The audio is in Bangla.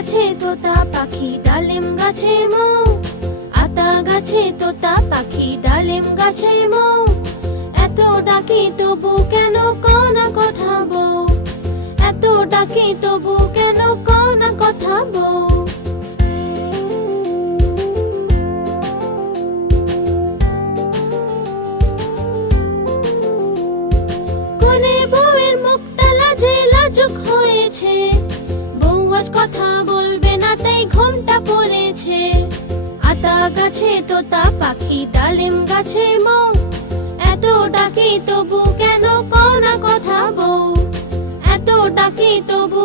গাছে তোতা পাখি ডালিম গাছে মৌ, আতা গাছে তোতা পাখি ডালিম গাছে মৌ, এত ডাকি তবু কেন কও না কথা বউ, এত ডাকি তবু কেন কও না কথা বউ। কোনে বউয়ের মুখটা লাজে লাজুক হয়েছে, বউ আজ কথা বলবে না তাই ঘোমটা পড়েছে। আতা গাছে তোতা পাখি ডালিম গাছে মৌ, এত ডাকি তবু কেন কও না কথা বউ, এত ডাকি তবু